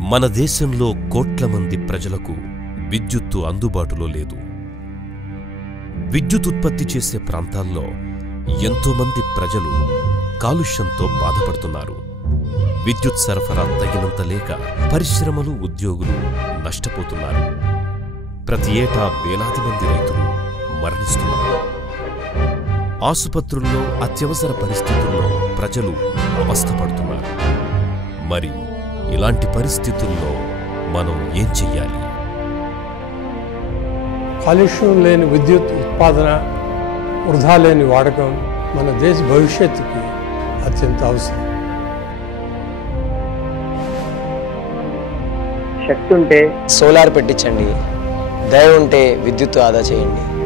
మన దేశంలో కోట్ల మంది ప్రజలకు విద్యుత్తు అందుబాటులో లేదు. విద్యుత్ ఉత్పత్తి చేసే ప్రాంతాల్లో ఎంతోమంది ప్రజలు కాలుష్యంతో బాధపడుతున్నారు. విద్యుత్ సరఫరా తగినంత లేక పరిశ్రమలు, ఉద్యోగులు నష్టపోతున్నారు. ప్రతి ఏటా వేలాది మంది రైతులు మరణిస్తున్నారు. ఆసుపత్రుల్లో అత్యవసర పరిస్థితుల్లో ప్రజలు అవస్థపడుతున్నారు. మరి ఇలాంటి పరిస్థితుల్లో మనం ఏం చెయ్యాలి? కాలుష్యం లేని విద్యుత్ ఉత్పాదన, వృధా లేని వాడకం మన దేశ భవిష్యత్తుకి అత్యంత అవసరం. శక్తి ఉంటే సోలార్ పెట్టించండి, దయ ఉంటే విద్యుత్ ఆదా చేయండి.